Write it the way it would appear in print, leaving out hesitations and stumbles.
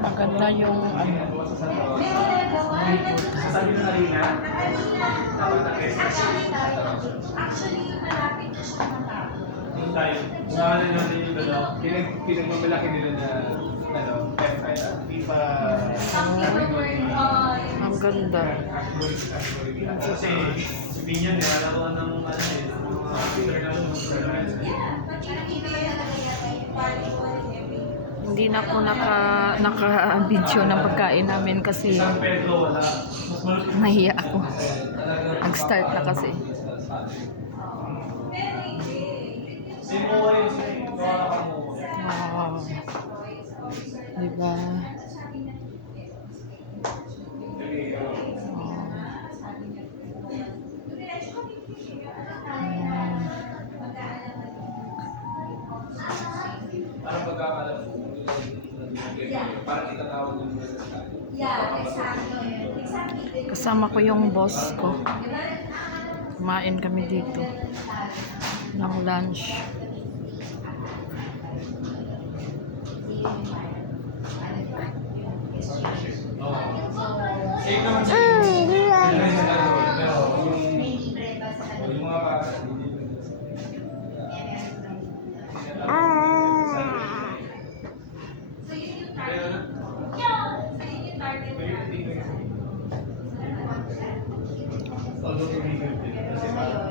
Maganda yung ano. Actually, malapit na siya matapos. Yung tayo, unahan na natin yung pinagmamalaki nila na FIFA. Ang ganda. Kasi si Pinyan, nilalaroan ng Hindi na ako naka-video ng pagkain namin kasi San Pedro, wala. Mas malupit. nahiya ako. Nag-start na kasi. Simuha yun siya. Wala ka mo. Wow. Diba? Parang pagkakalam mo, parang itatawag ng Kasama ko yung boss ko. Kumain kami dito ng lunch. Same naman siya. Yung mga bata, although tumigil din kasi parang